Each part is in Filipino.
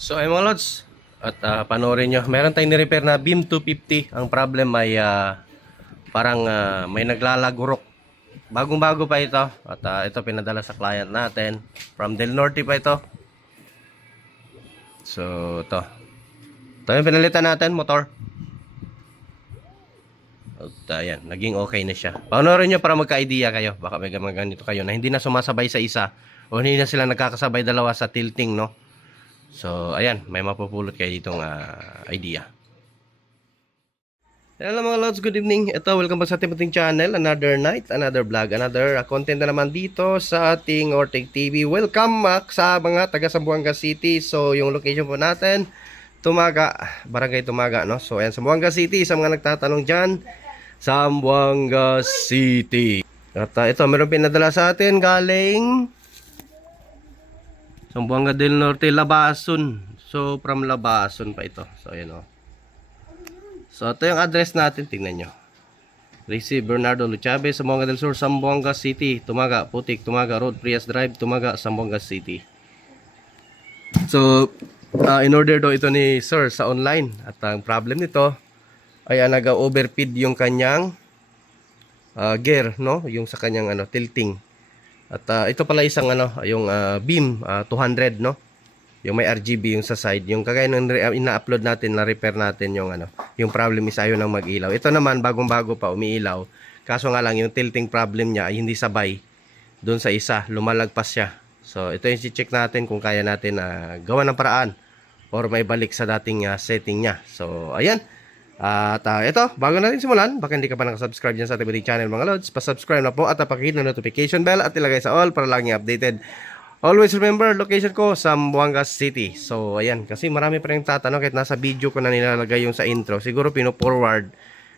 So ay mga lods, at panoorin nyo, meron tayong ni-repair na Beam 250. Ang problem ay parang may naglalagurok. Bagong bago pa ito. At ito pinadala sa client natin from Del Norte pa ito. So ito yung pinalitan natin, motor. At ayan, naging okay na siya. Panoorin nyo para magka-idea kayo. Baka may ganito kayo na hindi na sumasabay sa isa o hindi na sila nagkakasabay dalawa sa tilting, no? So, ayan, may mapupulot kayo ditong idea. Hello mga lods, good evening. Ito, welcome back sa ating channel. Another night, another vlog, another content na naman dito sa ating Orteg TV. Welcome back sa mga taga Zamboanga City. So, yung location po natin, Tumaga, Barangay Tumaga, no? So, ayan, Zamboanga City, sa mga nagtatanong dyan, Zamboanga City. At ito, meron pinadala sa atin galing Zamboanga del Norte, Labason. So, from Labason pa ito. So, ayan o. So, ito yung address natin. Tingnan nyo. Rece Bernardo Luchabe, Zamboanga del Sur, Zamboanga City. Tumaga, Putik, Tumaga Road, Prias Drive, Tumaga, Zamboanga City. So, in order daw ito ni Sir sa online. At ang problem nito ay nag-overfeed yung kanyang gear, no? Yung sa kanyang tilting. At ito pala isang yung beam 200, no? Yung may RGB yung sa side, yung kagaya ng ina-upload natin, na repair natin yung yung problem is ayaw nang mag-ilaw. Ito naman bagong-bago pa umiilaw. Kaso nga lang yung tilting problem niya ay hindi sabay doon sa isa, lumalagpas siya. So ito yung i-check natin kung kaya natin gawa ng paraan or may balik sa dating setting niya. So ayan. At ito, bago natin simulan, baka hindi ka pa nakasubscribe dyan sa ating channel mga lods, pa-subscribe na po at pakihit na notification bell at ilagay sa all para lagi updated. Always remember, location ko, Zamboanga City. So, ayan, kasi marami pa rin tatanong kahit nasa video ko na nilalagay yung sa intro. Siguro pino-forward.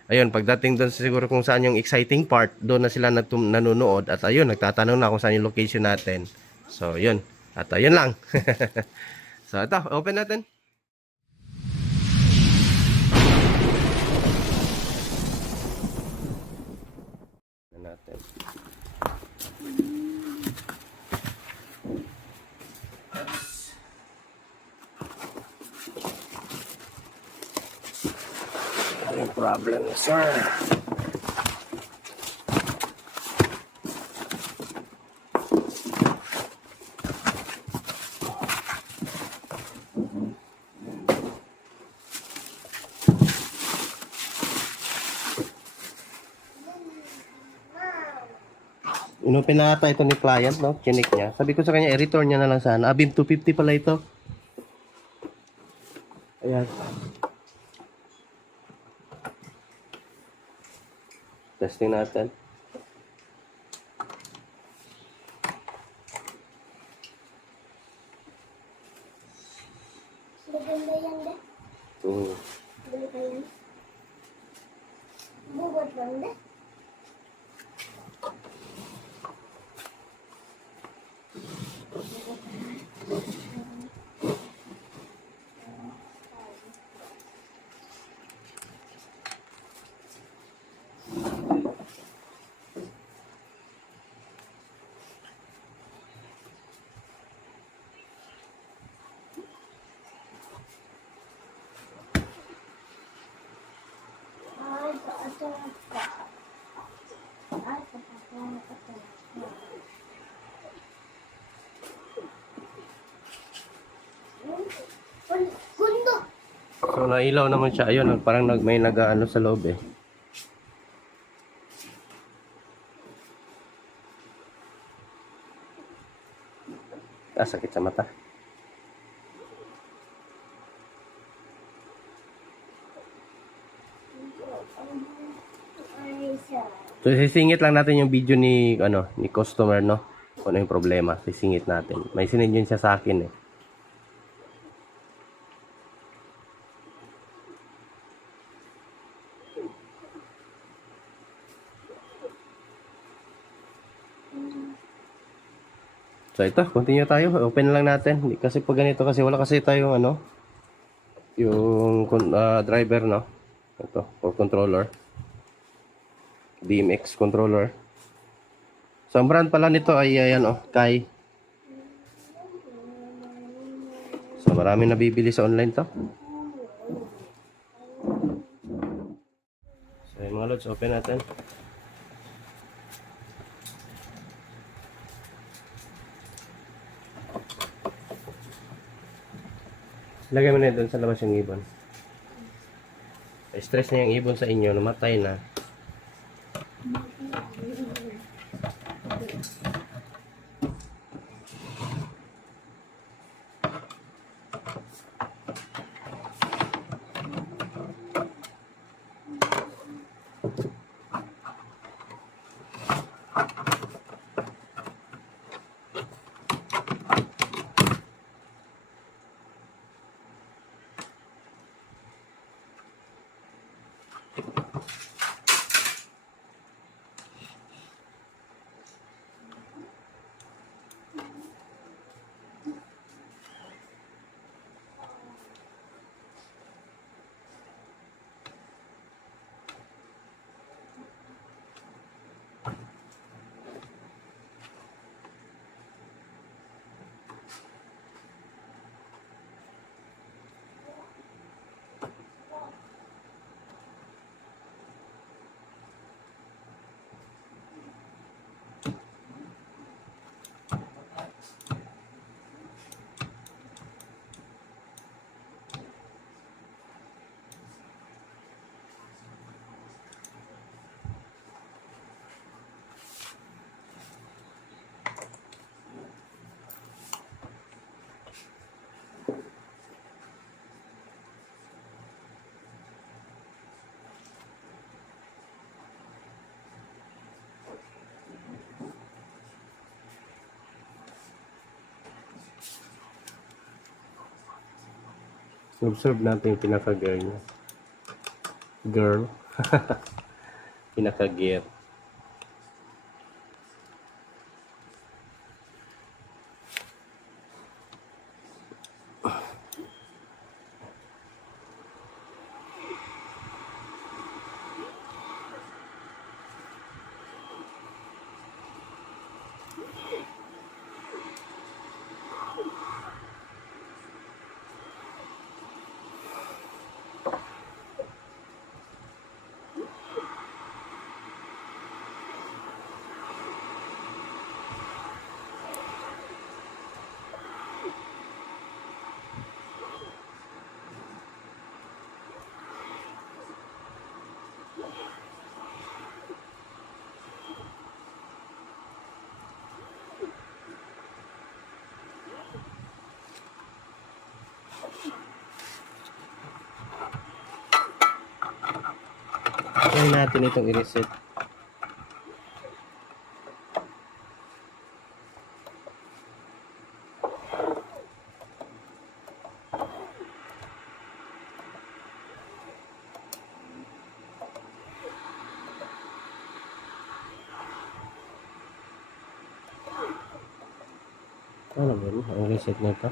Ayun, pagdating doon siguro kung saan yung exciting part, doon na sila nanonood. At ayun, nagtatanong na kung saan yung location natin. So, yun. At ayun lang. So, ito, open natin. Natin. Ano yung problem, sir? Inopen na ata ito ni client, no? Chinik niya. Sabi ko sa kanya, i-return niya na lang sana. Beam 250 pala ito. Ayan. Testing natin. Maganda yan, de. Bili ka yan. Bubot lang, de. Ay, paasa ka. Ay, paasa ka. Kundo. So, nailaw naman siya. Ayun, parang may nag-ano sa loob eh. Sakit sa mata. Ay, siya. So, sisingit lang natin yung video ni ni customer, no? Kung ano yung problema, sisingit natin. May sinend yun siya sa akin eh. So, ito, continue tayo. Open lang natin. Kasi pag ganito, kasi wala kasi tayong yung driver, no? Ito, or controller. DMX controller. So, ang brand pala nito ay, ayan, Kai. So, So, marami nabibili sa online to. So, yung mga lods, open natin. Lagay mo na doon sa labas yung ibon. Stress na yung ibon sa inyo, namatay na. Observe natin yung pinaka-girl niya. Girl. Pinaka-gear. Try natin itong i-reset. Ano ba yun? Ang reset na ito?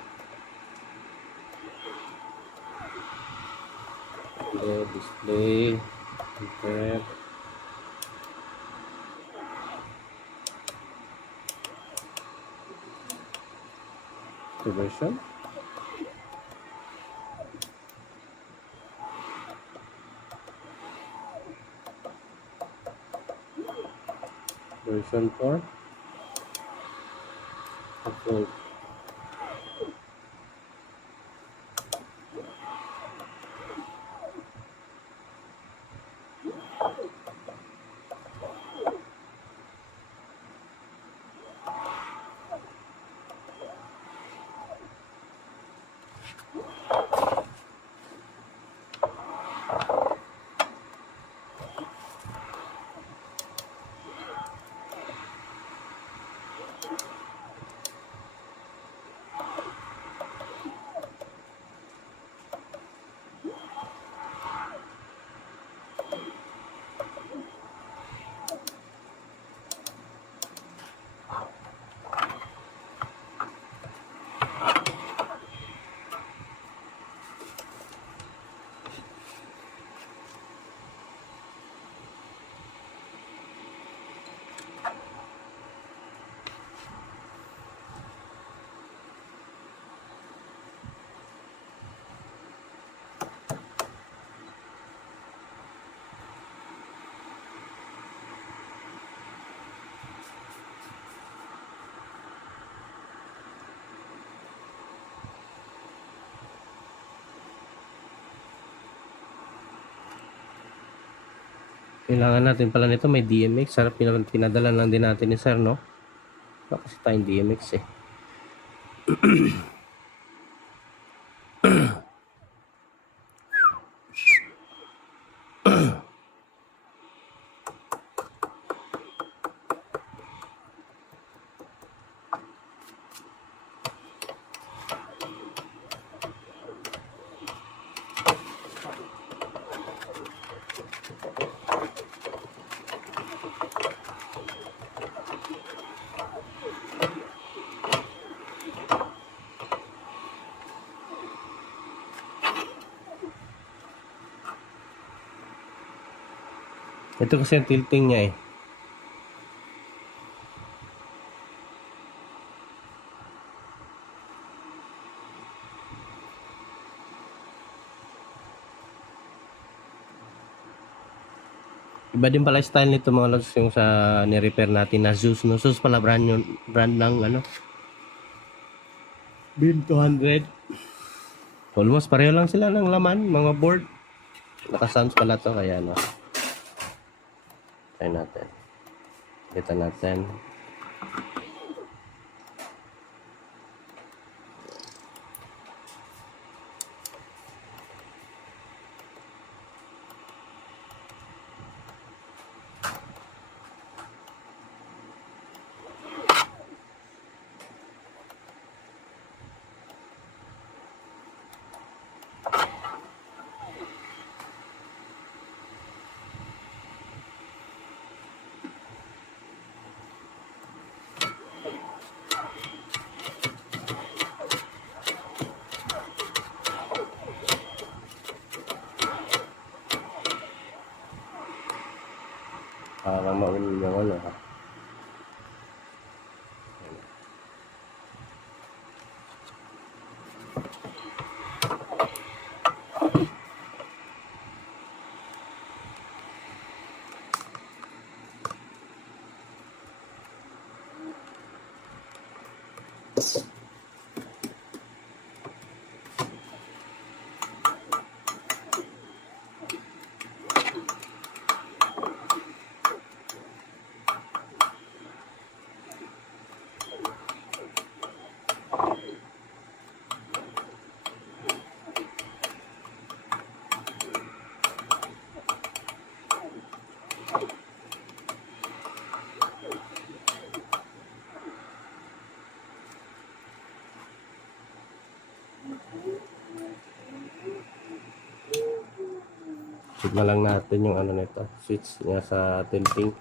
Display. Compare. Version. Version 4. Upload. Kailangan natin pala nito may DMX. Sarap pinadala lang din natin ni Sir, no? Wala kasi tayong DMX eh. Ito kasi ang tilting niya eh. Iba din pala style nito mga lods yung sa ni-repair natin na Zeus. No? Zeus pala brand ng ano. Bin 200. Almost pareho lang sila ng laman, mga board. Naka-sounds pala to kaya no. Try natin. Kita natin. Parang maunin yung ano ha. Sigma lang natin yung ano nito, switch niya sa tilting.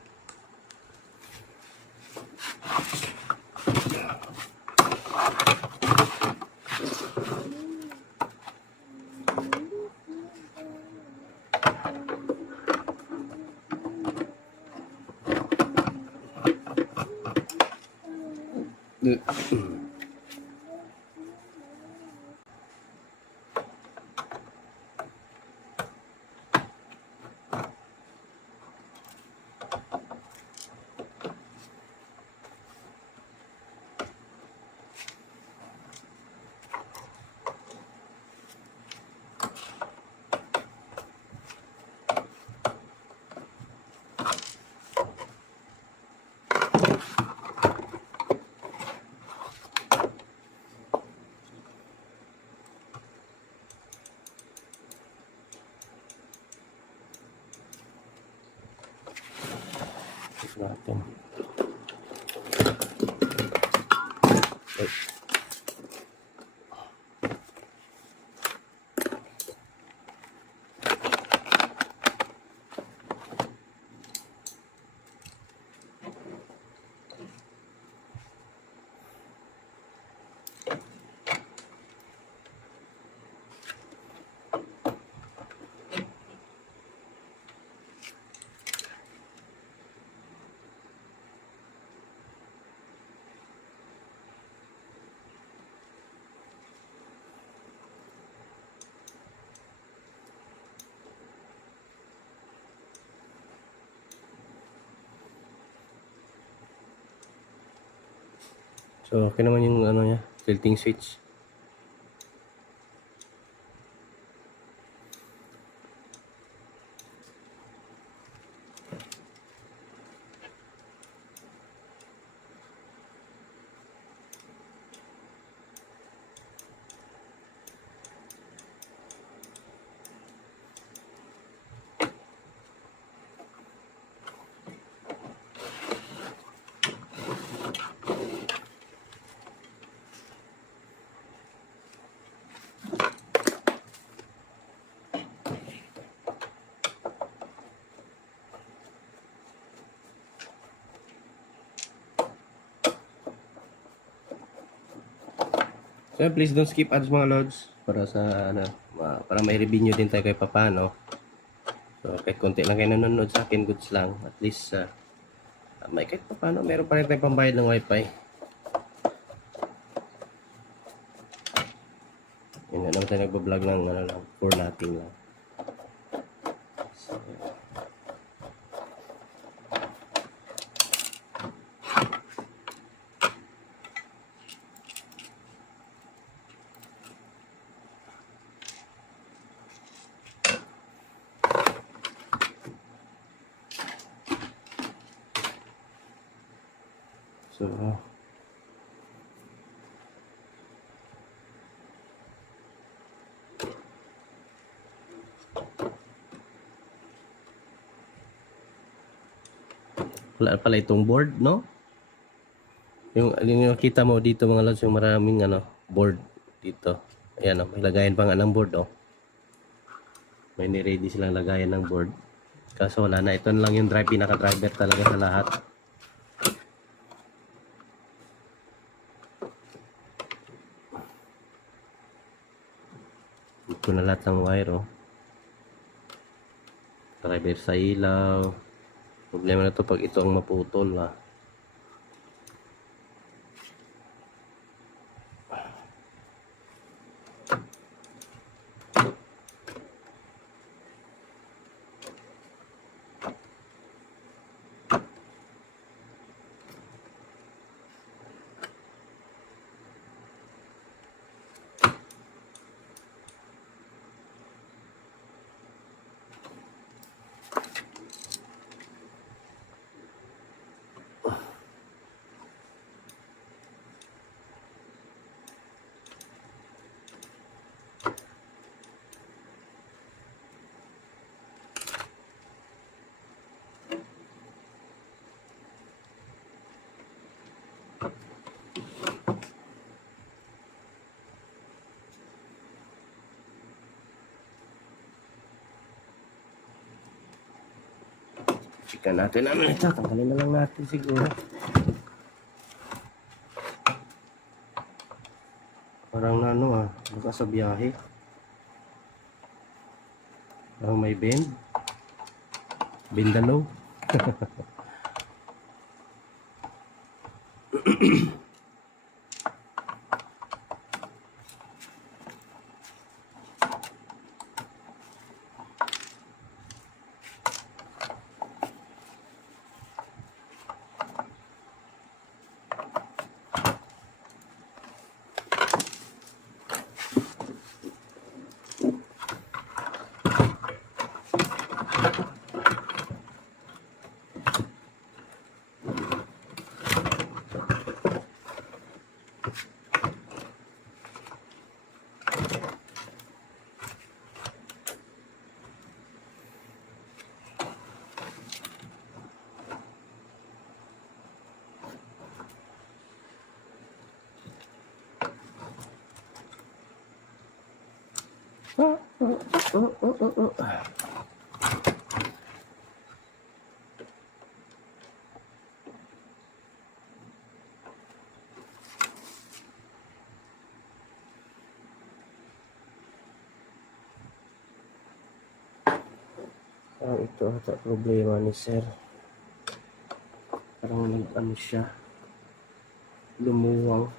Natin. Okay. So, okay naman yung ano niya, tilting switch. So please don't skip ads mga lods para sa ano, para may revenue din tayo kahit papaano. So kahit konti lang kayo nanonood sa akin, goods lang. At least may kahit papaano meron pa rin tayong pambayad ng wifi. Yun na naman tayo nagbablog ng ano lang, for nothing lang. So, So, wala pala itong board, no? Yung nakita mo dito mga lods, yung maraming ano, board dito. Ayan, may lagayan pa nga ng board, oh. May ni-ready silang lagayan ng board. Kaso wala na. Ito na lang yung pinaka-driver talaga sa lahat. Ito na lahat ng wire, oh. Driver sa ilaw. Problema na to pag ito ang maputol, ah. Chikan natin naman ito. Tanggalin na lang natin siguro. Parang na ano baka sa biyahe. Parang may bend. Bindalaw. Ito ata problema ni sir. Parang nag-ano siya. Lumuwang.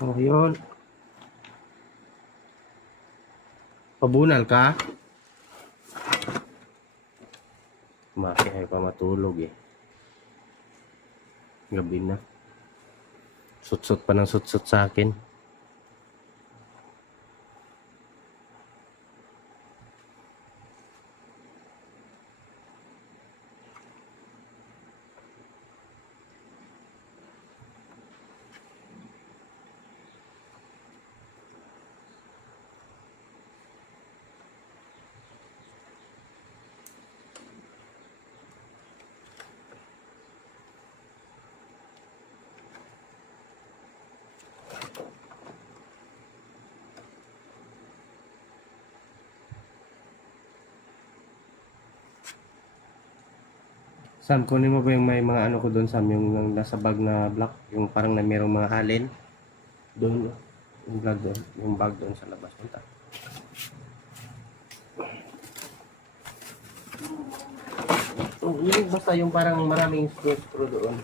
Oh, yun. Pabunal ka? Makihay pa matulog eh. Gabi na. Sutsut pa ng sutsut sa akin. Sam, kunin mo ba yung may mga ano ko doon, Sam, yung nasa bag na black, yung parang na merong mga halin. Doon, yung bag doon, yung bag doon sa labas. Punta. Yung basta yung parang maraming screw doon.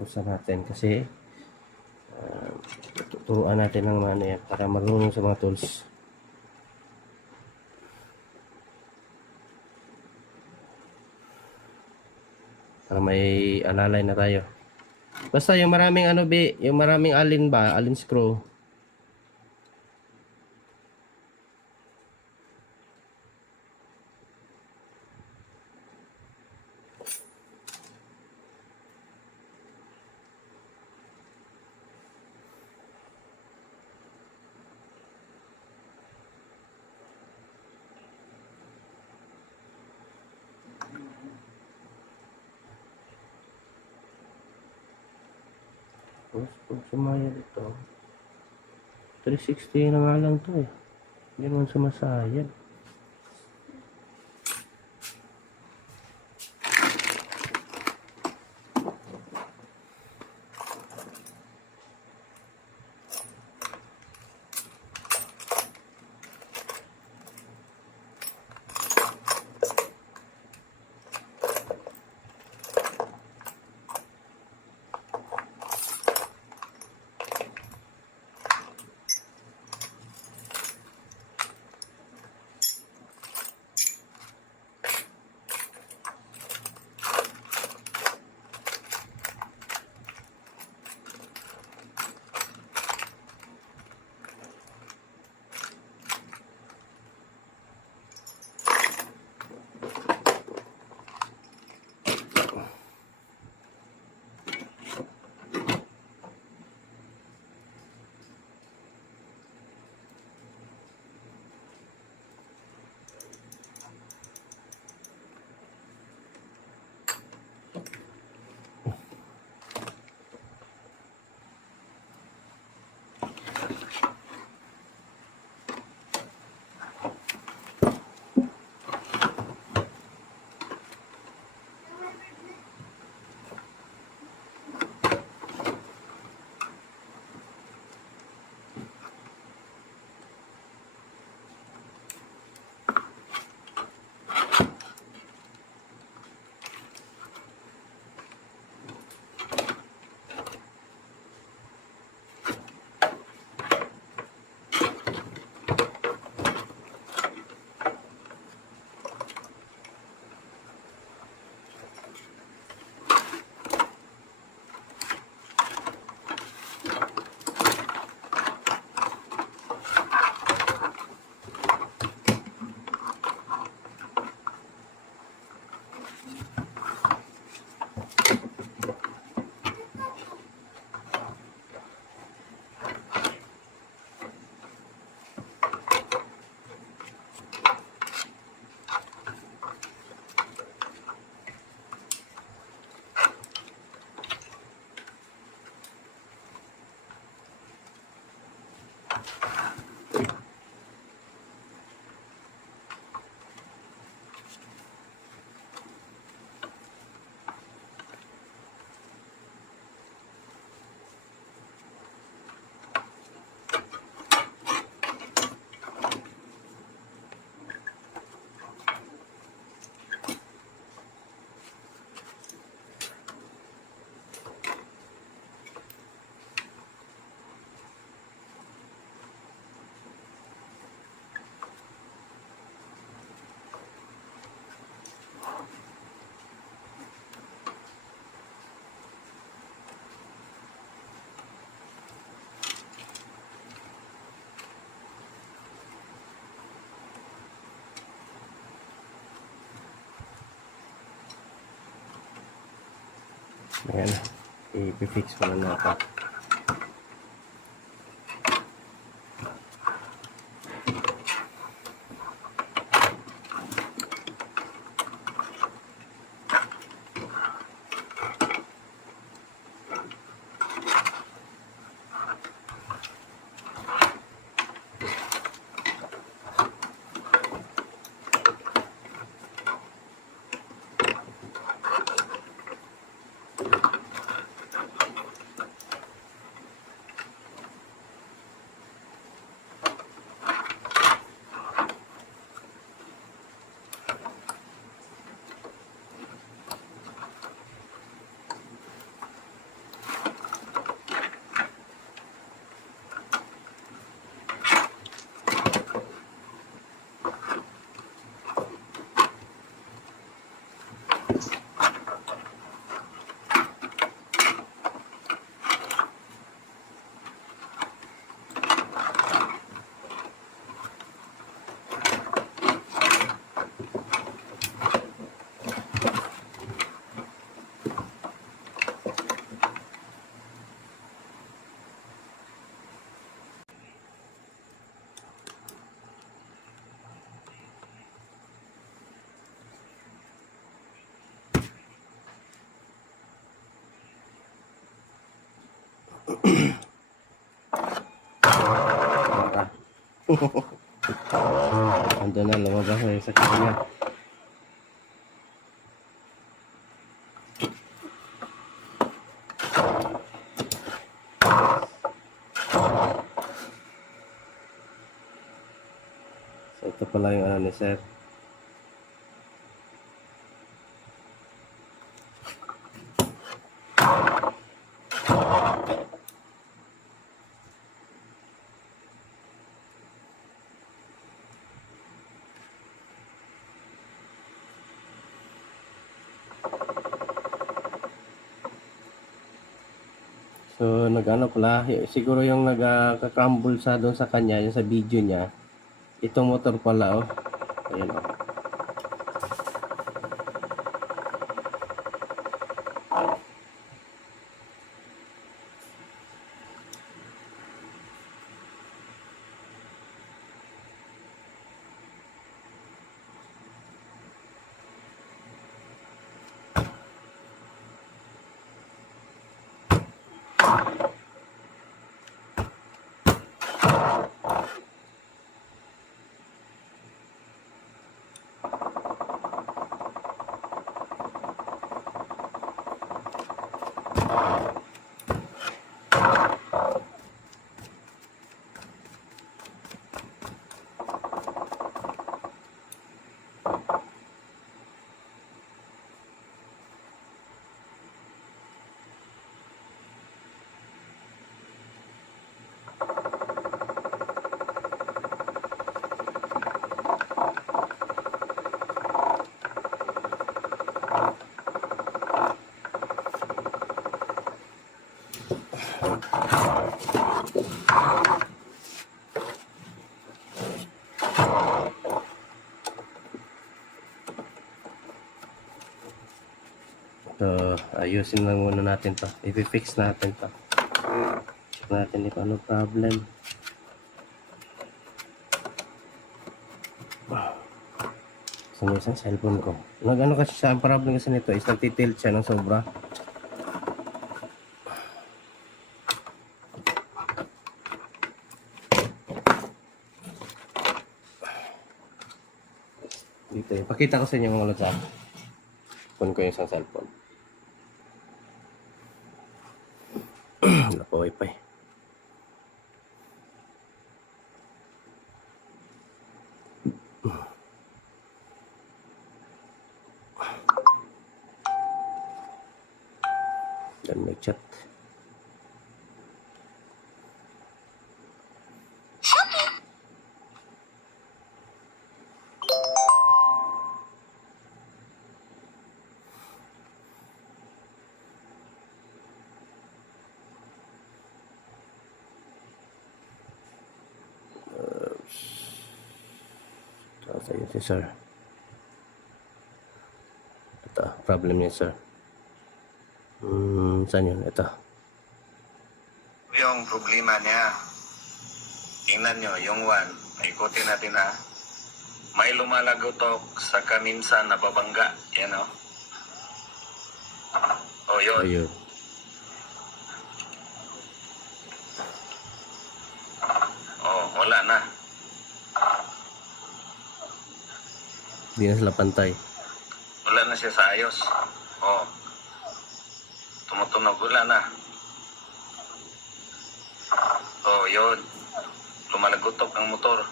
Tusa natin kasi tuturuan natin ng mga ano yan para marunong sa mga tools. Para may alalay na tayo. Basta yung maraming ano be, yung maraming alin ba, alin screw. Tapos pag sumaya dito, 360 na nga lang to eh. Hindi naman sumasayad. Ayan. I-fix mo na natin. Ando na, lumabas na yung sa kanya. So ito pala yung ano ni sir. So nag-ano pala, siguro yung nagka-crumble sa doon sa kanya, yung sa video niya. Itong motor pala oh. Ayun oh. So, ayusin lang muna natin to. I-fix natin to. Check natin if ano problem. So, may isang cellphone ko. Nag-ano kasi siya, ang problem kasi nito is nagtitilt siya ng sobra. Dito, ipakita ko sa inyo mga lods. Phone ko yung isang cellphone. Wala pa wifi. Dan may chat. Ayun si sir. Ito, problem niya sir. Saan yun? Ito. Yung problema niya, tingnan nyo, yung 1, ikutin natin ha. May lumalagotok sa kaminsan na babangga. Yan o. O yun. Ayun. O, wala na. Hindi na sila pantay. Wala na siya sa ayos. O. Tumutunog, wala na. O, yun. Lumalagotok ang motor.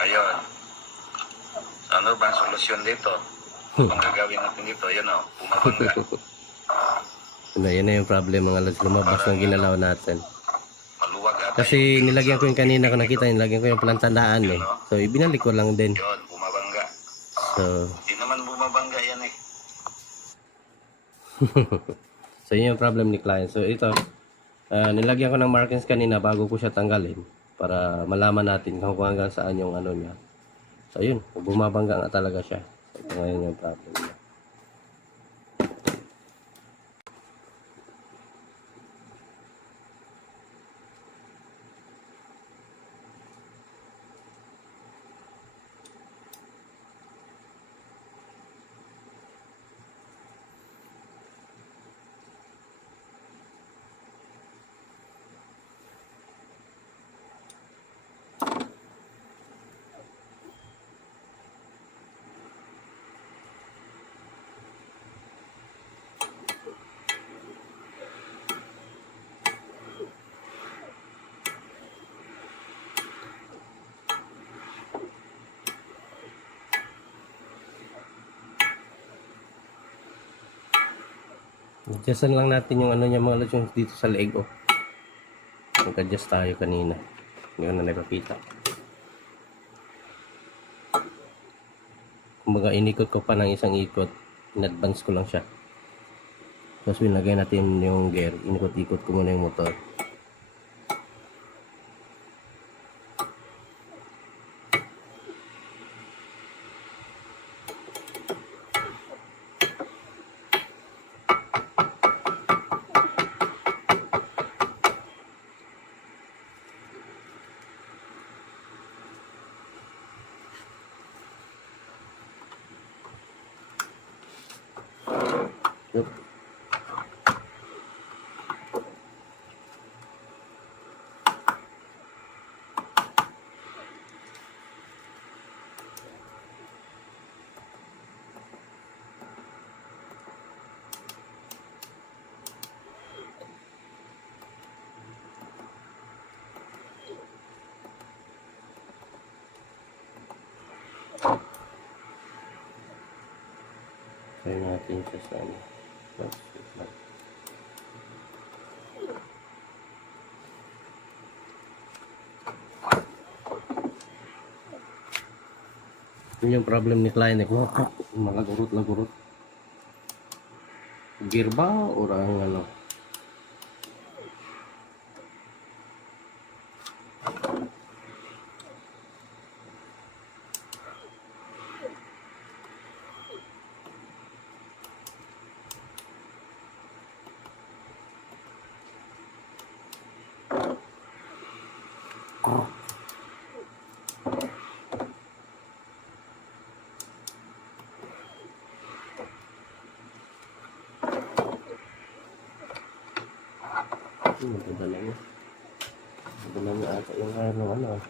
Ayun. So, ano ba ang solusyon dito? Ang gagawin natin dito, yun o, bumabangga. Yan na yung problem mga lods. Lumabas ng ginalaw natin. Maluwag ata Kasi nilagyan ko yung kanina ko nakita, nilagyan ko yung plantandaan eh. So ibinalik ko lang din. yun, bumabangga. So, Di naman bumabangga yan eh. so yun yung problem ni client. So ito, nilagyan ko ng markings kanina bago ko siya tanggalin para malaman natin kung hanggang saan yung ano niya. So yun, bumabangga nga talaga siya. So ito ngayon yung problem niya. Adjustan lang natin yung ano niya mga lods, yung dito sa leeg oh. Nag-adjust tayo kanina. Hindi ko na napapita. Kumbaga inikot ko pa ng isang ikot. In-advance ko lang siya. Tapos binagay natin yung gear. Inikot-ikot ko muna yung motor. Yup. Try natin siya sa ano. Yun yung problem ni client eh. Mga gurot. Gear ba o ang ano? Madala niya. Madala niya ata yung ano.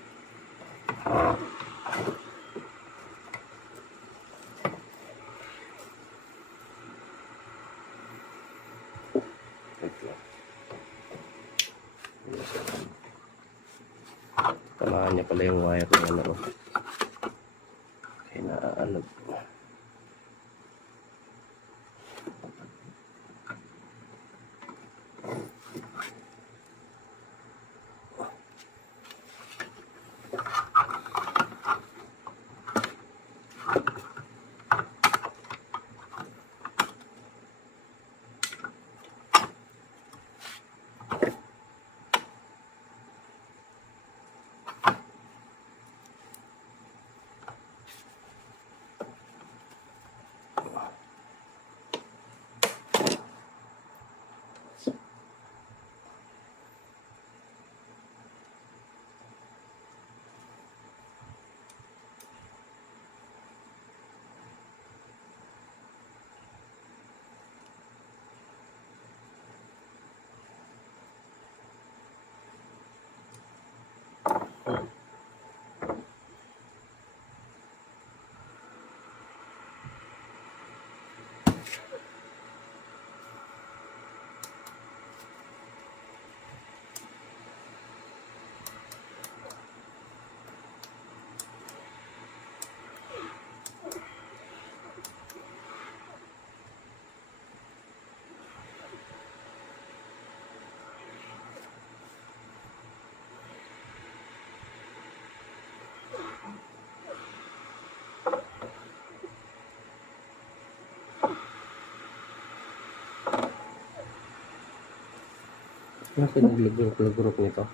Tamaan niya pala yung wire ng ano. Kaya naaalog. Ano pinaglugurok nito?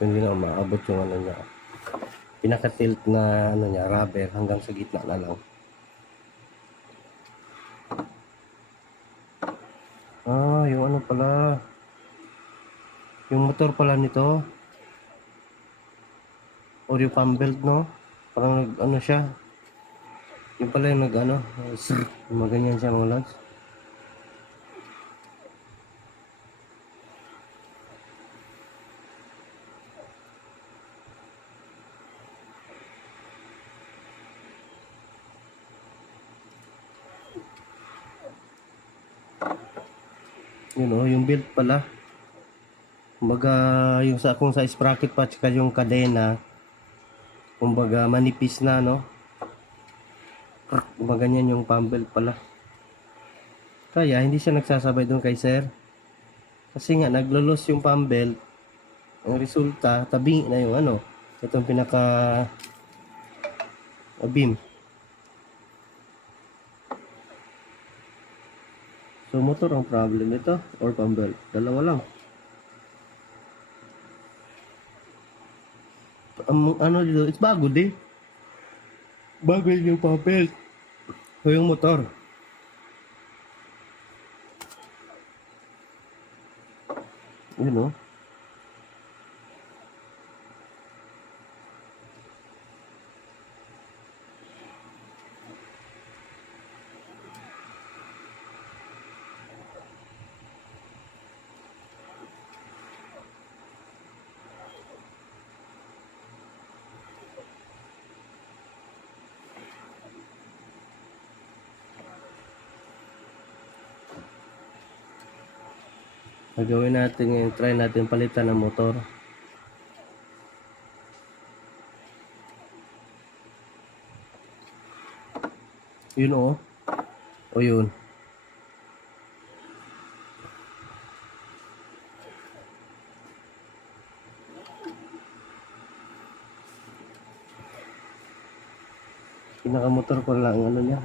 So, hindi na umaabot yung ano niya. Pinaka-tilt na ano niya, rubber hanggang sa gitna na lang. Ah, yung ano pala. Yung motor pala nito. Or yung pump belt, no? Parang nag, ano siya. Yung pala yung nag, ano, maganyan siya mga lads. Yun oh, yung belt pala. Kumbaga, yung sa kung sa sprocket pa tsaka yung kadena, kumbaga manipis na, no? Kumbaga ganyan yung pump belt pala. Kaya hindi siya nagsasabay doon kay sir. Kasi nga naglolos yung pump belt. Ang resulta, tabi na yung ano, itong pinaka beam. So motor ang problem nito or pump belt. Dalawa lang. Ang ano dito, it's bago din. Bago yung pump belt. O yung motor. Yun o. Gagawin natin ngayon, try natin palitan ng motor. Yun o. O yun. Pinakamotor ko lang ang ano niya,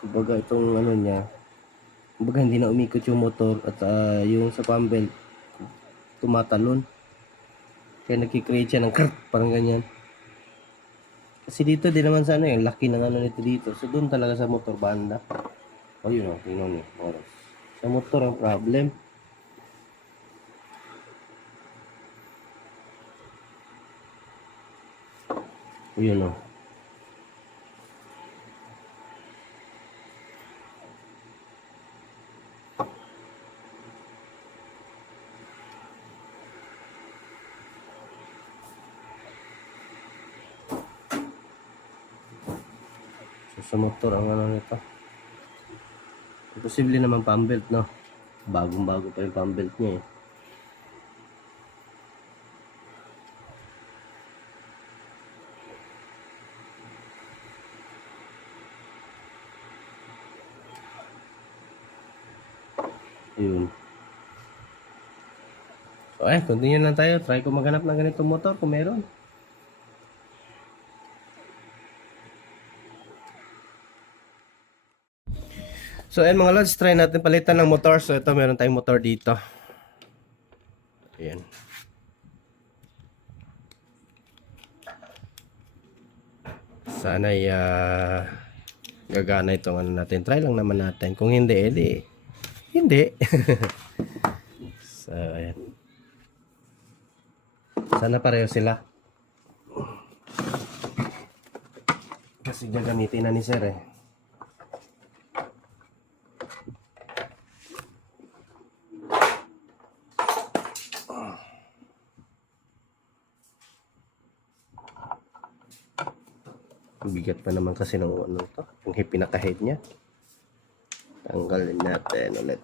kumbaga itong ano niya. Kumbaga hindi na umikot yung motor at yung sa pump belt tumatalon. Kaya nagki-create siya ng krrt, parang ganyan. Kasi dito din naman sa ano yung laki ng ano nito dito. So doon talaga sa motor banda. O yun o, tingnan nyo. Oras. Sa motor ang problem. O yun o. So sa motor ang ano nito. Posible naman pump belt, no? Bagong bago pa yung pump belt niya eh. Yun. So continue lang tayo. Try ko maghanap ng ganitong motor kung meron. So mga lods, try natin palitan ng motor. So ito, meron tayong motor dito. Ayan. Sana ay gagana itong ano natin. Try lang naman natin. Kung hindi, edi hindi. So, ayan. Sana pareho sila. Kasi gagamitin na ni Sir eh. Bigat pa naman kasi ng ano to, yung pinaka-head niya. Tanggalin natin ulit.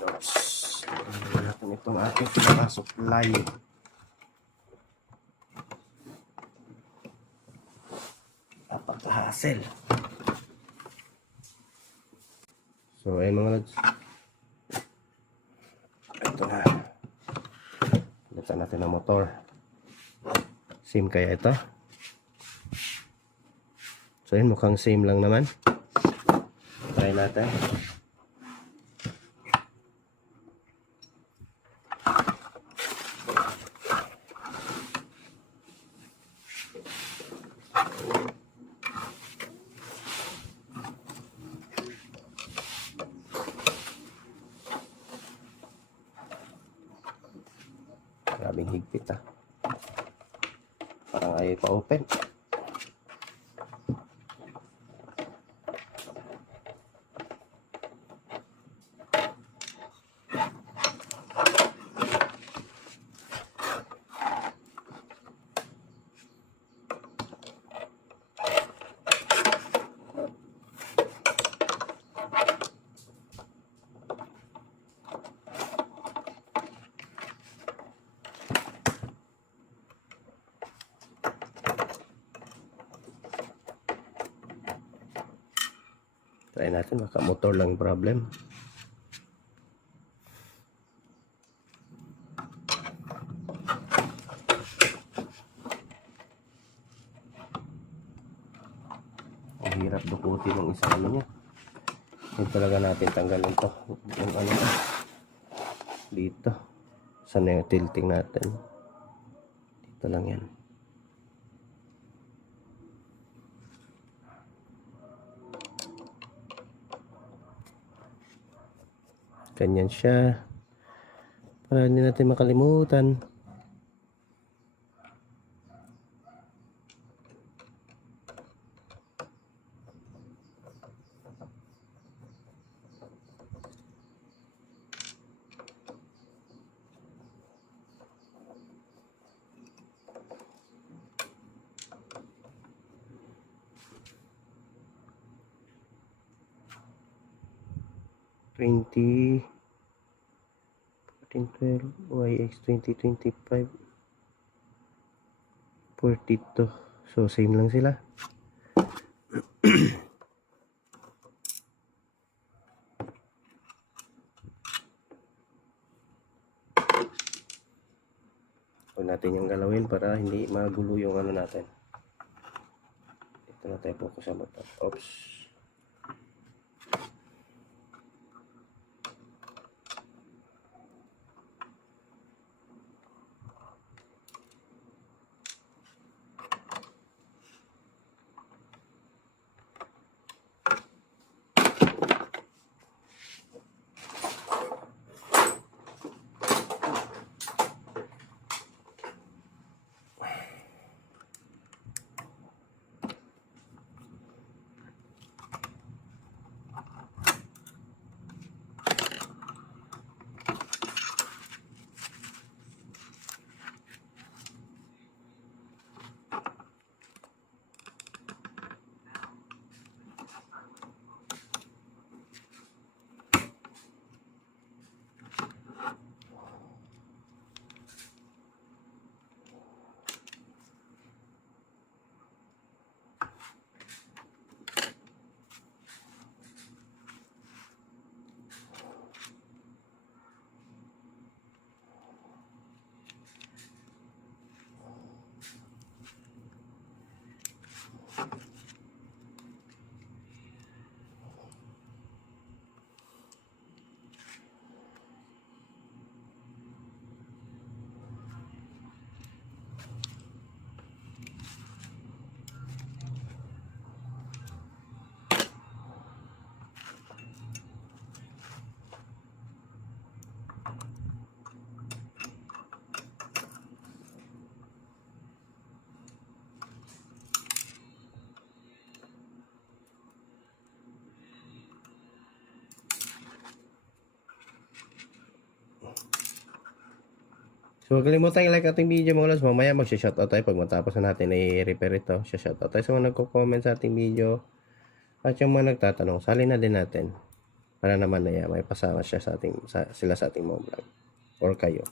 Oops. Tanggalin natin itong ating pinaka-supply. Napaka-hassle. So, ayun mga lods. Ito na. Palitan natin ang motor. Same kaya ito? So yun, mukhang same lang naman. Try natin. Grabing higpit ah. Parang ayaw pa-open. Try natin, baka motor lang yung problem. Ang hirap dukutin ng isang ano niya. Hindi talaga natin tanggalin to. Yung ano dito. Saan na yung tilting natin? Dito lang yan. Ganyan siya. Para hindi natin makalimutan. YX 2025 42. So same lang sila. Huwag natin yung galawin para hindi magulo yung ano natin. Ito na tayo focus sa motor. Oops. So, huwag kalimutan i-like ating video mga lods. Mamaya mag-shoutout tayo pag matapos na natin i-repair ito. Shoutout tayo sa mga nagko-comment sa ating video. At yung mga nagtatanong, salin na din natin. Para naman na may pasama siya sa ating, sila sa ating mga vlog. Or kayo.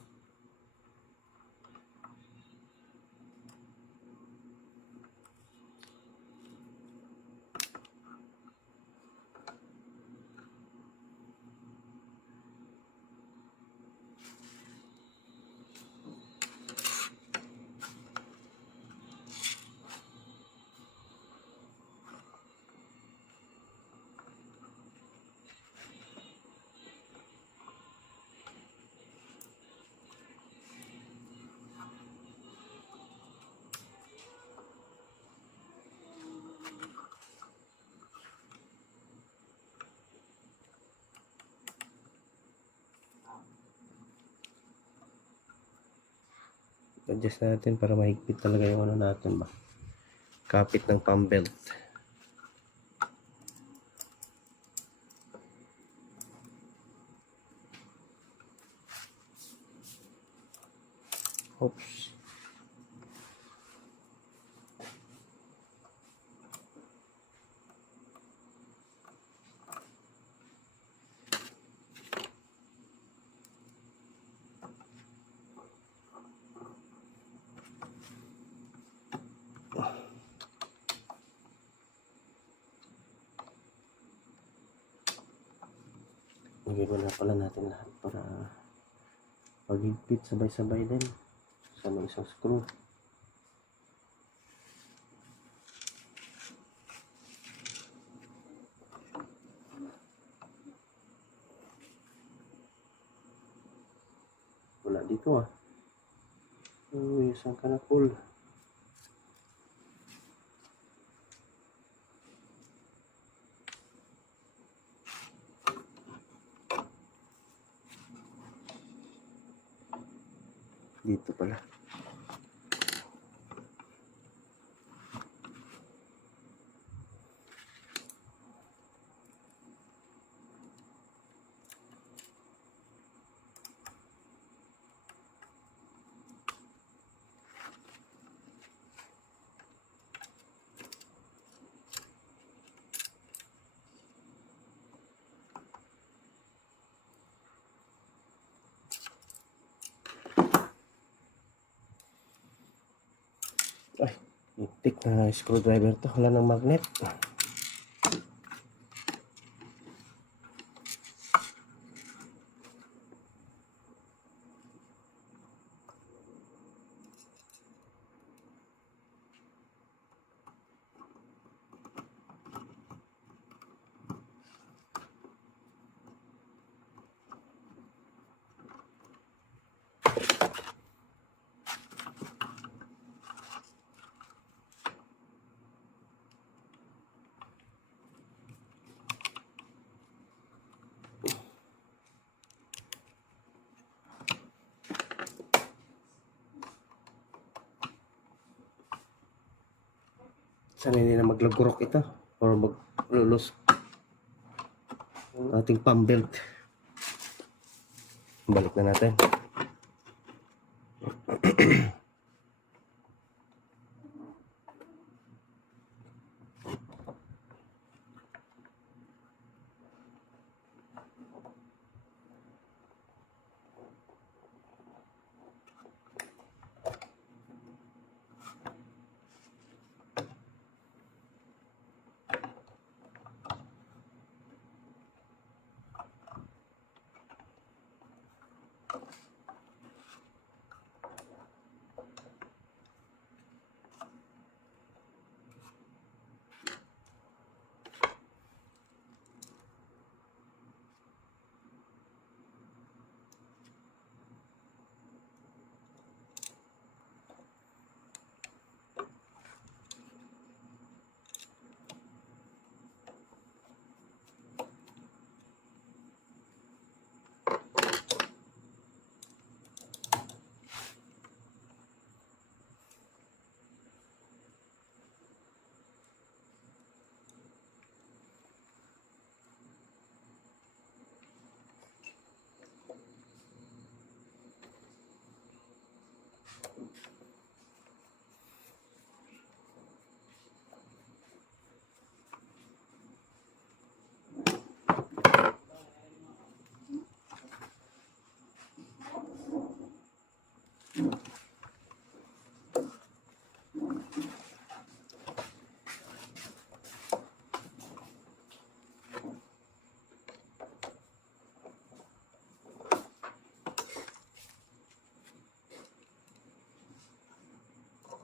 Adjust natin para mahigpit talaga yung ano natin ba. Kapit ng pump belt. Oops. Lagyan na pala natin lahat para paghigpit sabay-sabay din sa mga isang screw. Wala dito ah. Uy, saan ka na pull? Dito pala. Ay, itik na screwdriver to. Wala ng magnet. Sana hindi na maglagurok ito or maglulus ang ating pump belt. Balik na natin.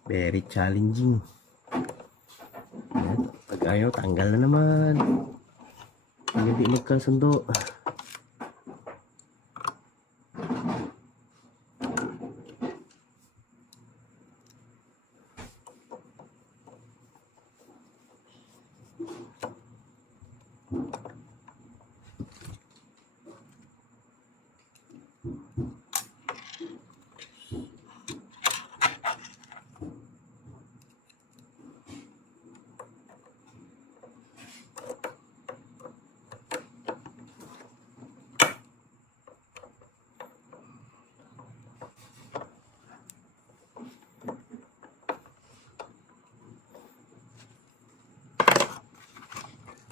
Very challenging. Ayan. Pag ayaw, tanggal na naman. Pag hindi magkasundo.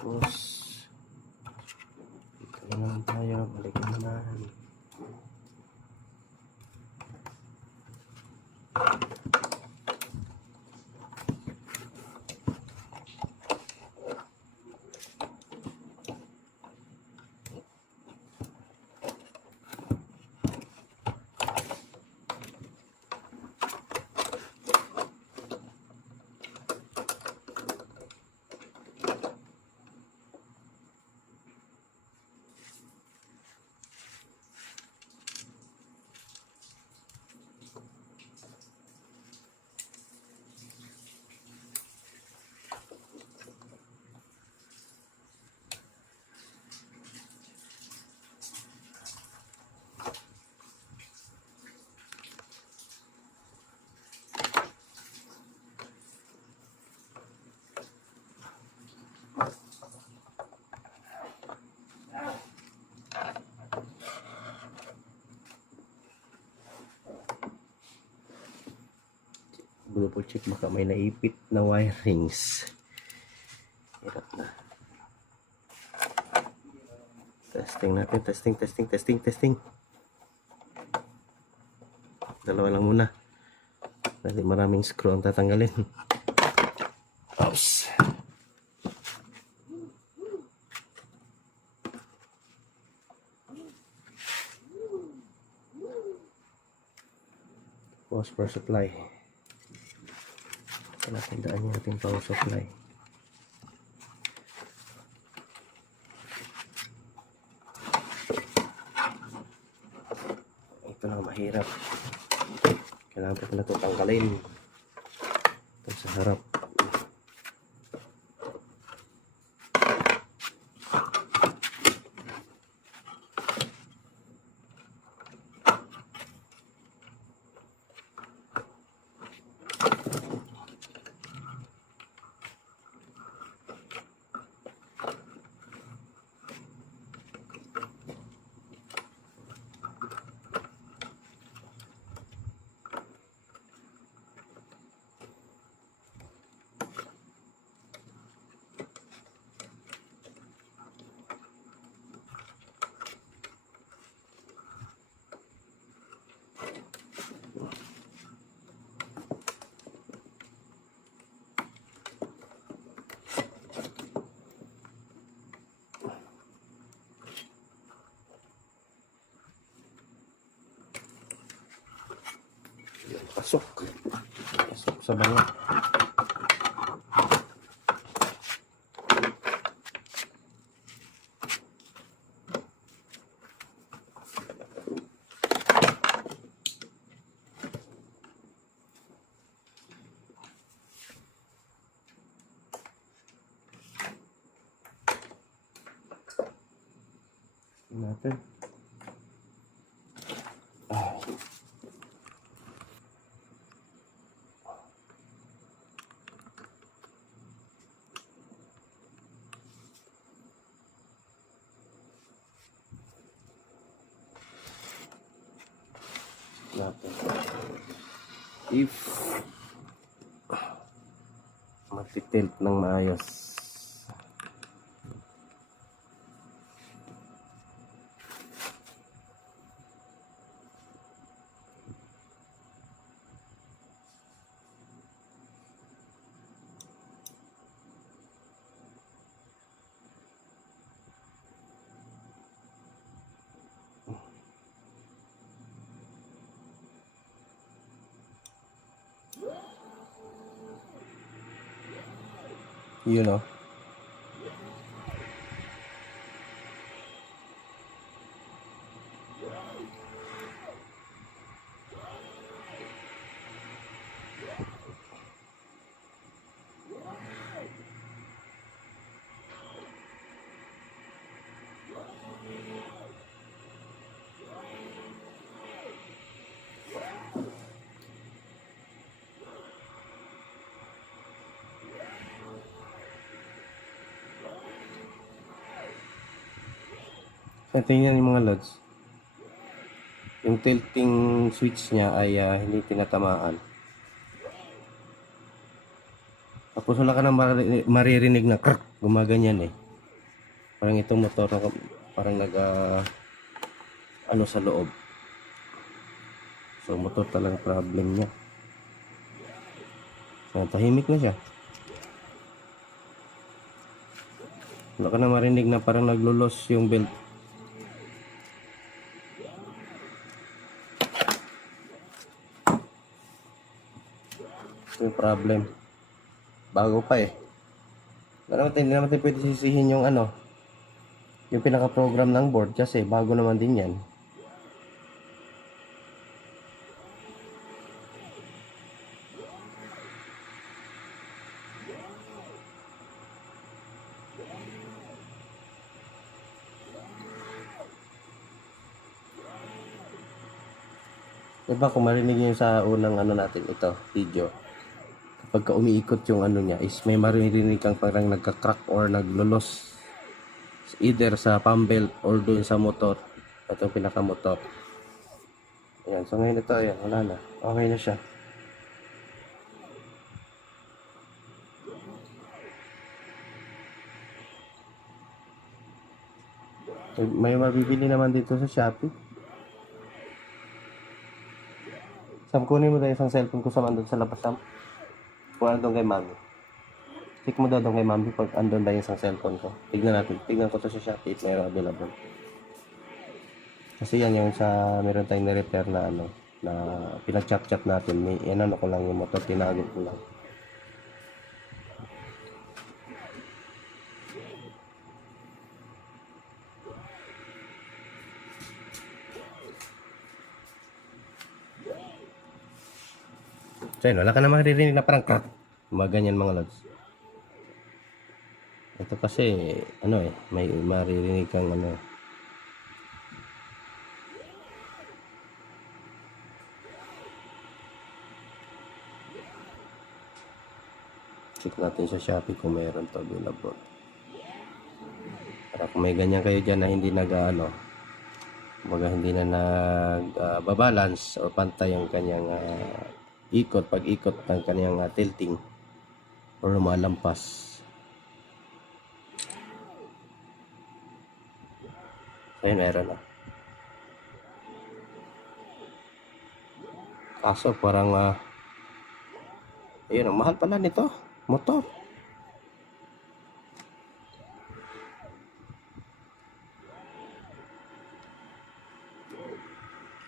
Tapos, dito na naman tayo. Balik na naman. Double check baka may naipit na wirings. Hirap na. Testing natin. Testing. Dalawa lang muna. Dahil maraming screw ang tatanggalin. Oops. Power supply. Pinatandaan niyo ating power supply. Ito lang mahirap. Kailangan ko na ito tanggalin. Ito sa harap. Pasok sa banga. Natin. Natin. If magtitilt ng maayos. You know. So, tingnan yung mga lods. Yung tilting switch niya ay hindi tinatamaan. Tapos wala ka na maririnig na krk, gumaganyan eh. Parang itong motor na parang ano sa loob. So motor talaga problem niya. So, tahimik na siya. Wala ka na marinig na parang naglulos yung belt. Ito yung problem. Bago pa eh. Hindi naman tayo pwede sisihin yung ano, yung pinaka-program ng board kasi bago naman din yan. Diba kung marinig nyo sa unang ano natin ito, video, kapag ka umiikot yung ano niya is may maririnig kang parang nagka-crack or naglulos either sa pump belt or doon sa motor at yung pinaka-motor. Ayan, so ngayon ito, ayan, wala na. Okay na siya. May mabibili naman dito sa Shopee. Sam, kunin mo na isang cellphone ko sa andun sa labas, Sam. Kung andun kay Mami. Check mo daw doon kay Mami pag andun ba yung isang cellphone ko. Tignan natin. Tignan ko to sa Shopee if mayroon available. Kasi yan yung sa meron tayong na-repair na ano, na pinag-chop-chop natin. Yan ano ko lang yung motor, tinago ko lang. So yun, wala ka na maririnig na parang crack. Mga ganyan mga lods. Ito kasi, ano eh, may maririnig kang ano. Check natin sa Shopee kung mayroon to available. Para kung may ganyan kayo dyan na hindi nag-ano, kumbaga hindi na nag-babalance o pantay yung kanyang ikot, pag-ikot ng kanyang tilting or lumalampas. Ayun, meron na. Kaso parang ayun, ang mahal pala nito motor.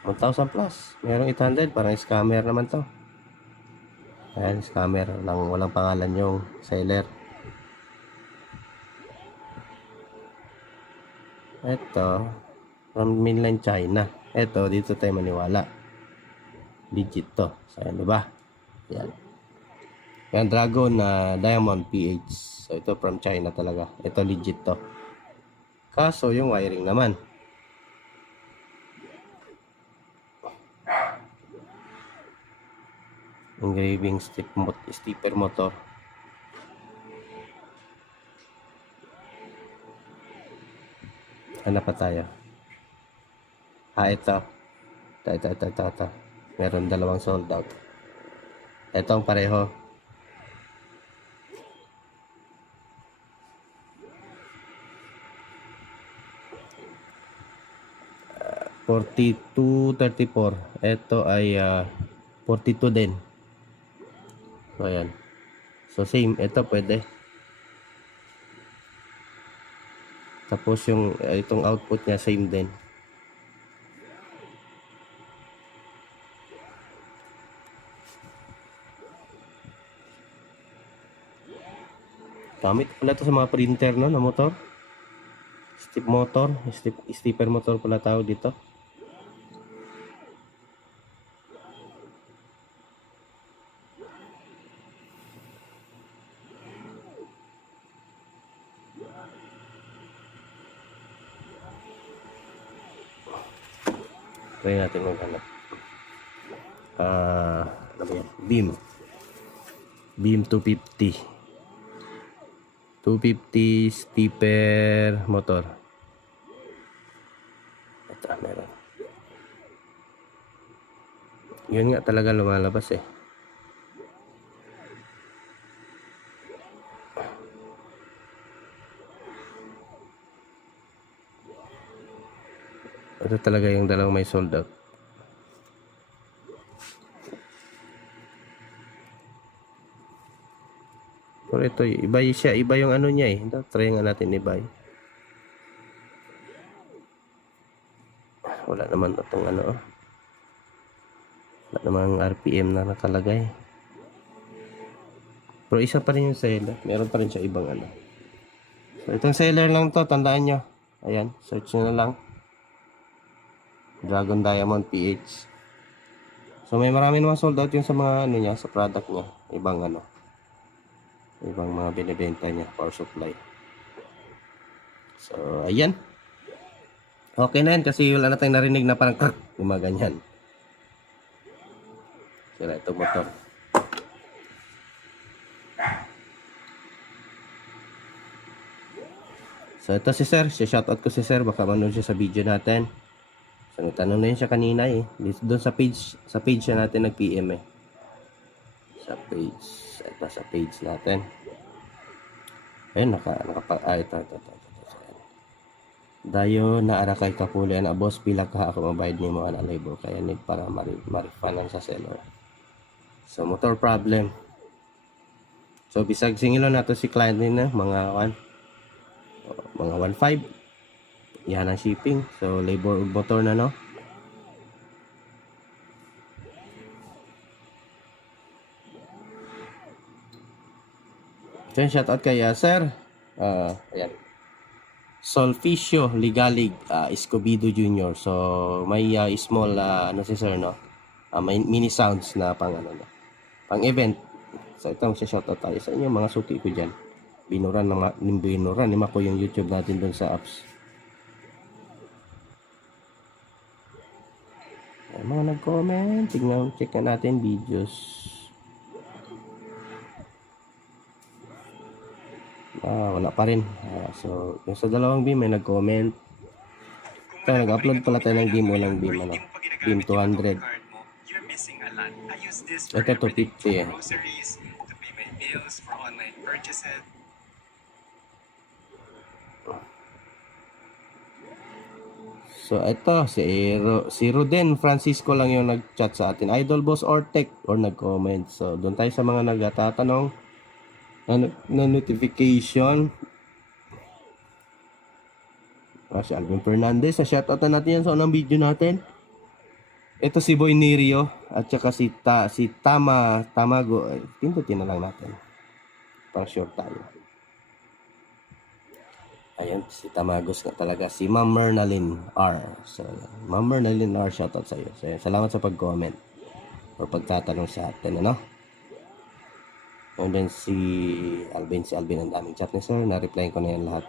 ₱1,000 plus. Merong 800, parang scammer naman to. Ayan, scammer lang, walang pangalan yung seller. Ito from mainland China. Ito dito tayo maniwala. Legit to. So ayan, diba? Yan. Yan, Dragon na Diamond PH. So ito from China talaga. Ito legit to. Kaso yung wiring naman. Engraving stepper motor. Ano pa tayo? Ito. Ito. Meron dalawang sold out. Ito ang pareho. 4234. Ito ay 42 din. So ayan. So same, ito pwede. Tapos yung itong output niya same din. Gamit pala ito sa mga printer, no, na motor. Step motor, stepper motor pala tawag dito. Try natin maghanap. Ano ba yan? Beam 250. 250 stepper motor. Ito, meron. Yun nga talaga lumalabas eh. Ito talaga yung dalawang may sold out. Pero ito, iba siya, iba yung ano niya eh. Try nga natin iba. Wala naman itong ano. Wala namang RPM na nakalagay. Pero isa pa rin yung seller. Meron pa rin siya ibang ano. So itong seller lang to, tandaan nyo. Ayan, search nyo na lang. Dragon Diamond PH. So may marami naman sold out yung sa mga ano niya, sa product niya. Ibang ano. Ibang mga binibenta niya, power supply. So ayan. Okay na yan kasi wala na tayong narinig na parang krk, gumaganyan. Sira ito motor. So ito si sir, shoutout ko si sir, baka manood siya sa video natin. So nagtanong na yun siya kanina eh. Doon sa page siya natin nag-PM eh. Sa page natin. Ayun, ito. Dayo na ara kay kapuli na boss pila ka ako mabayad ni mo ana labor kaya need para ma-refund sa seller. So motor problem. So bisag singilo nato si client ni na mga 1.5. Yan ang shipping. So labor ug motor na no. So shout out kay sir. Ayan. Solficio Ligalig Escobedo Jr. So may small ano si sir no. May mini sounds na pang ano na. Pang event. So itong shout out tayo sa inyo mga suki ko diyan. Binuran ni ko yung YouTube natin doon sa apps. Ay, mga nag-comment, tignan, check na natin videos. Wala pa rin. So, yung sa dalawang beam may nag-comment. Kaya nag-upload pala tayo ng beam, walang beam, ano, beam 200. Ito 250 eh. So ito si Ruden Francisco lang yung nag-chat sa atin. Idol Boss Ortec or nag-comment. So doon tayo sa mga nagtatanong na notification. Si Alvin Fernandez, sa shoutout na natin yan sa unang video natin. Ito si Boy Nirio at saka si Tamago. Pindutin na lang natin. Para sure tayo. Ayan, si Tamagos na talaga. Si Ma'am Mernalyn R. So, Ma'am Mernalyn R, shoutout sa iyo. So, salamat sa pag-comment o pagtatanong sa atin, ano? And then si Alvin, ang daming chat ni sir. Na-reply ko na yan lahat.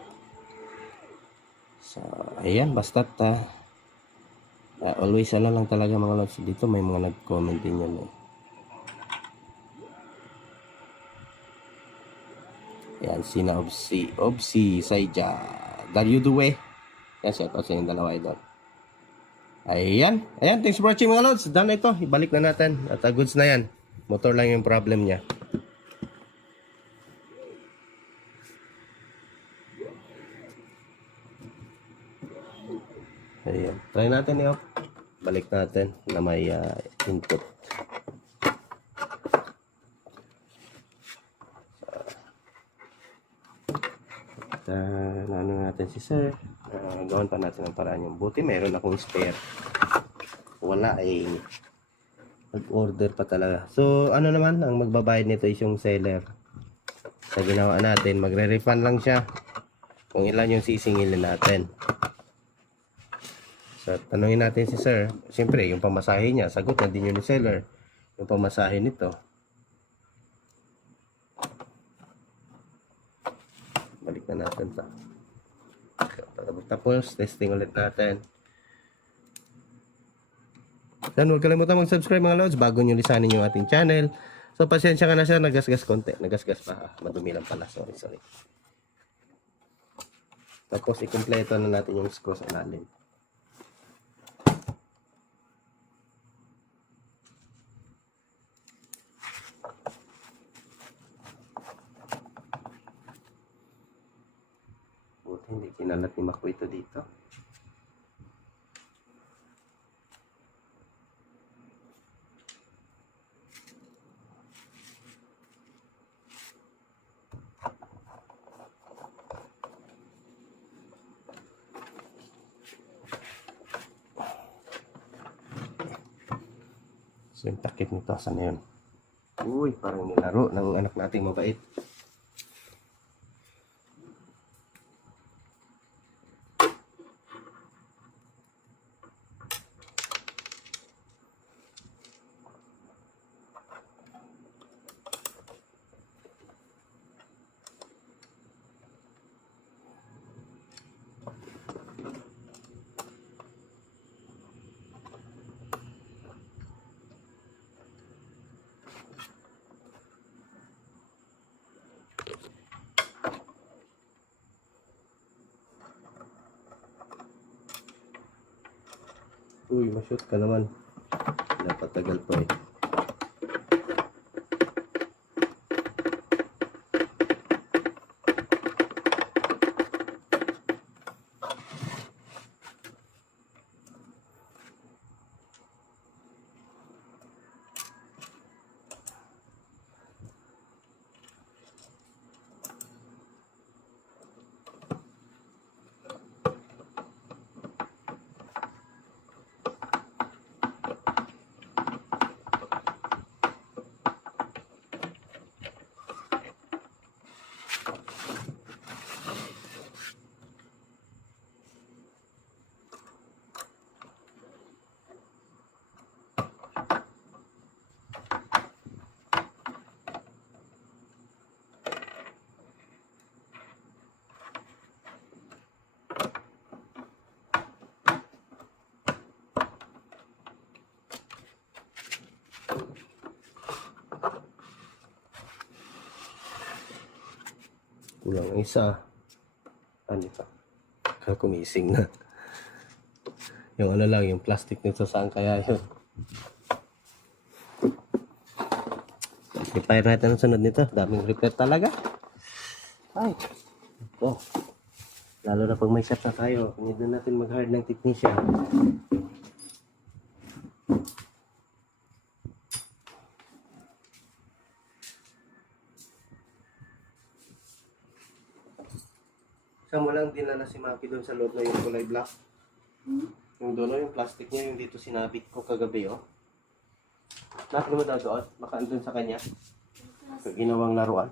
So, ayan, basta't always ano lang talaga mga lods. Dito may mga nag-comment din yun eh. Yan, sina Obsi, Saija, Dario Due. Yan, shout out sa inyong dalawa idol. Ayan, thanks for watching mga lods. Done na ito, ibalik na natin. At goods na yan. Motor lang yung problem niya. Ayan, try natin yun. Balik natin na may input. Ano natin si sir, gawin pa natin ang paraan yung buti meron akong spare, wala ay nag-order pa talaga. So ano naman ang magbabayad nito is yung seller. Sa ginawa natin, magre-refund lang siya kung ilan yung sisingilin natin. So, tanungin natin si sir. Siyempre, yung pamasahe niya, sagot na din yun ni seller. Yung pamasahe nito. Balik na natin sa. Tapos, testing ulit natin. Then, huwag kalimutan mag-subscribe mga lods bago nyo lisanin yung ating channel. So, pasensya ka na sir, nagasgas konti. Nagasgas pa. Madumi lang pala. Sorry. Tapos, ikumpleto na natin yung screw sa ilalim. Buti hindi kinalat ni Makoy ito dito. So yung takip nito, saan na yun? Uy, parang nilaro ng anak nating mabait. Uy, ma-shoot ka naman. Napatagal pa eh. Kulang ang isa. Ano pa? Kumising na. Yung ano lang, yung plastic nito, saan kaya yun? I-fire natin ang sunod nito. Daming repair talaga. Ay. Ito. Lalo na pag may shot na tayo. Hindi na natin mag-hard ng technician. Saan mo lang dinala si Maki doon sa loob na yung kulay black? Yung doon, yung plastic niya, yung dito sinabit ko kagabi, oh. Bakit mo daw doon? Baka andun sa kanya? Sa ginawang laruan.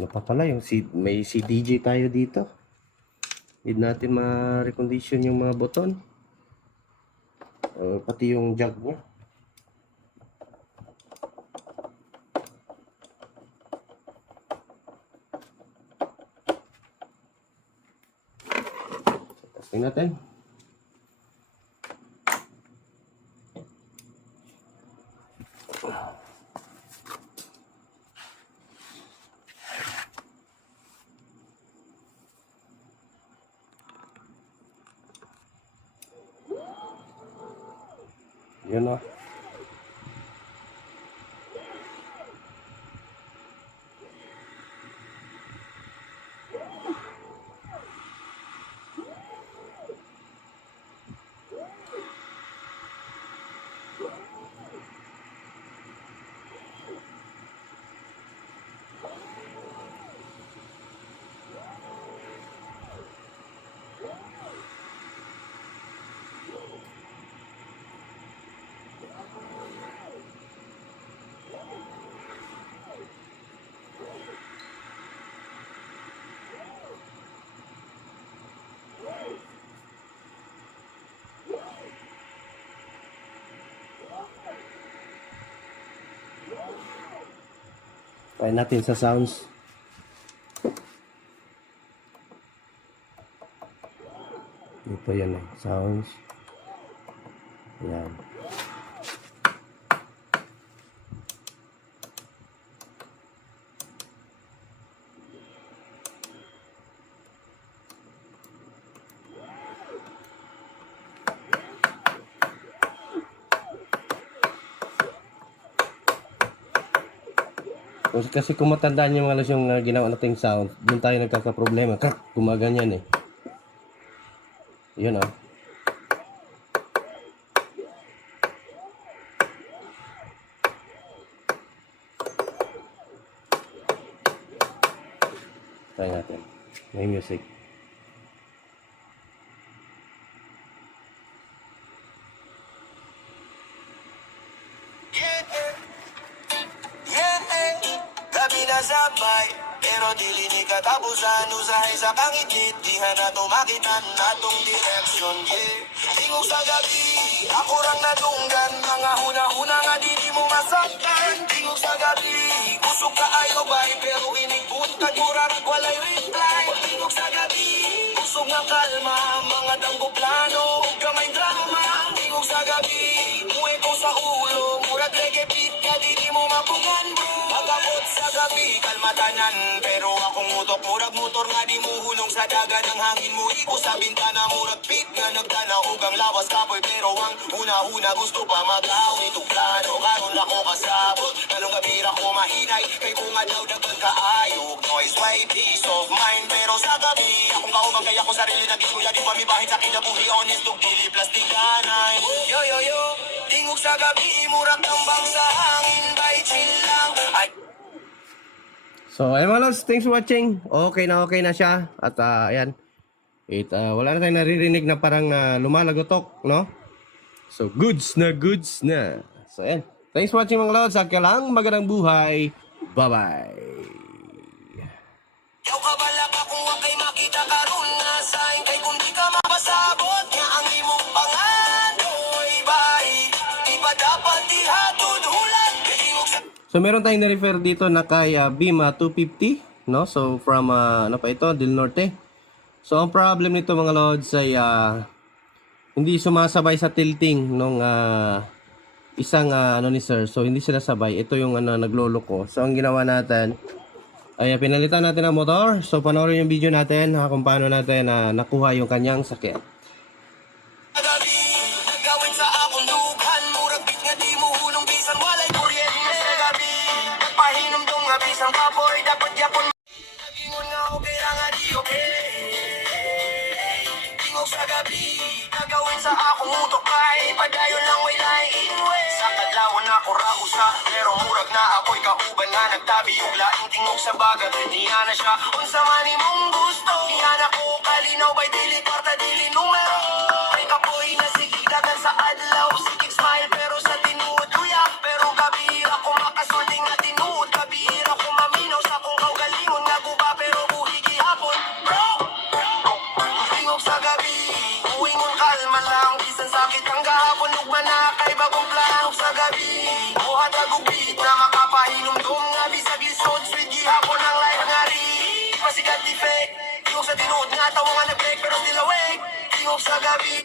Ano pa pala, may CDJ tayo dito. Need natin ma-recondition yung mga buton. Pati yung jug niya. Testing natin. Yun o. Try natin sa sounds. Dito yan eh, sounds. Ayan. Kasi kung matandaan yung mga yung ginawa nating sound, doon tayo nagkakaproblema. Gumaganyan eh. Yun o. Try natin. May music. Gabi na sabay, pero dili ni katapusan. Usahay sa kangitid, dihan na tumakitan natong direksyon. Tingog sa gabi, ako rang nadunggan. Mga huna-huna nga dili mo masaktan. Tingog sa gabi, kusog ka ayaw bay, pero inigbuntag murag walay reply. Tingog sa gabi, kusog nga kalma, mga danggo plano, gamay drama. Tingog sa gabi, muwi ko sa ulo, murag reggae beat ka dili mo mapugan bro. Pagkakot sa gabi, kalmatanan, pero akong utok murag motor nga di mo hulong sa dagan. Ang hangin mo iko sa bintana, murag beat nga nagtanaw ang lawas kapoy. Pero ang una-una gusto pa mag-aw itong plano. Karon ako kasabot, talong gabira ko mahinay, kay kung daw dagan kaayo. Noise white, peace of mind, pero sa gabi akong kaubang kaya ko sarili na giskuya. Di pa mi bahin sa kinabuhi, honest to gili plastic kanay. Yo yo yo, tingog sa gabi, murag tambang sa hangin, by chill lang. Ay, So, ayun mga lods, thanks for watching. Okay na siya. At ayan. Wala na tayong naririnig na parang lumalagotok, no? So, goods na. So, ayan. Thanks for watching mga lods. Sakya lang, magandang buhay. Bye-bye. yaw ka bala ka kung wag kay makita karon na sign. Kay kung di ka mapasabot nga ang imong panganoy bay, di ba dapat ihatod hulan? Tingog sa So, meron tayong na-refer dito na kay Bima 250, no? So, from, ano pa ito? Del Norte. So, ang problem nito mga lods ay hindi sumasabay sa tilting nung isang ano ni sir. So, hindi sila sabay. Ito yung naglolo ko. So, ang ginawa natin ay pinalitan natin ang motor. So, panoorin yung video natin kung paano natin nakuha yung kanyang sakyan. gabi, nagawin sa akong dugan, murag bit nga di mo hulong bisan walay kuryente. Sa gabi, nagpahinom dong nga bisan kapoy, dapat yapon nagingon nga okay ra nga di okay. Tingog sa gabi, nagawin sa akong utok kay padayon lang way lain way. Sa kadlawon ako ra usa, pero murag na ako'y kauban nga nagtabi yung laing tingog sa baga. Niya na siya, unsa man imong gusto. Niya na ko kalinaw bay dili kwarta dili numero. Ay kapoy na sige dagan sa adlaw, sige smile pero sa tinuod luya. Pero kabira ko makasulti nga tinuod, kabira ko maminaw sa kung kaugalingon nga guba pero buhi gihapon. Bro, tingog sa gabi, uwingon kalma lang, bisan sakit ang gahapon ug na kay bagong plano sa gabi. Buhat agog beat na makapahinom dong nga bisag lisod, sweet gihapon ang life nga ri. Pasigat di fake, tingog sa tinuod nga tawo nga nag-break pero still awake. Tingog sa gabi.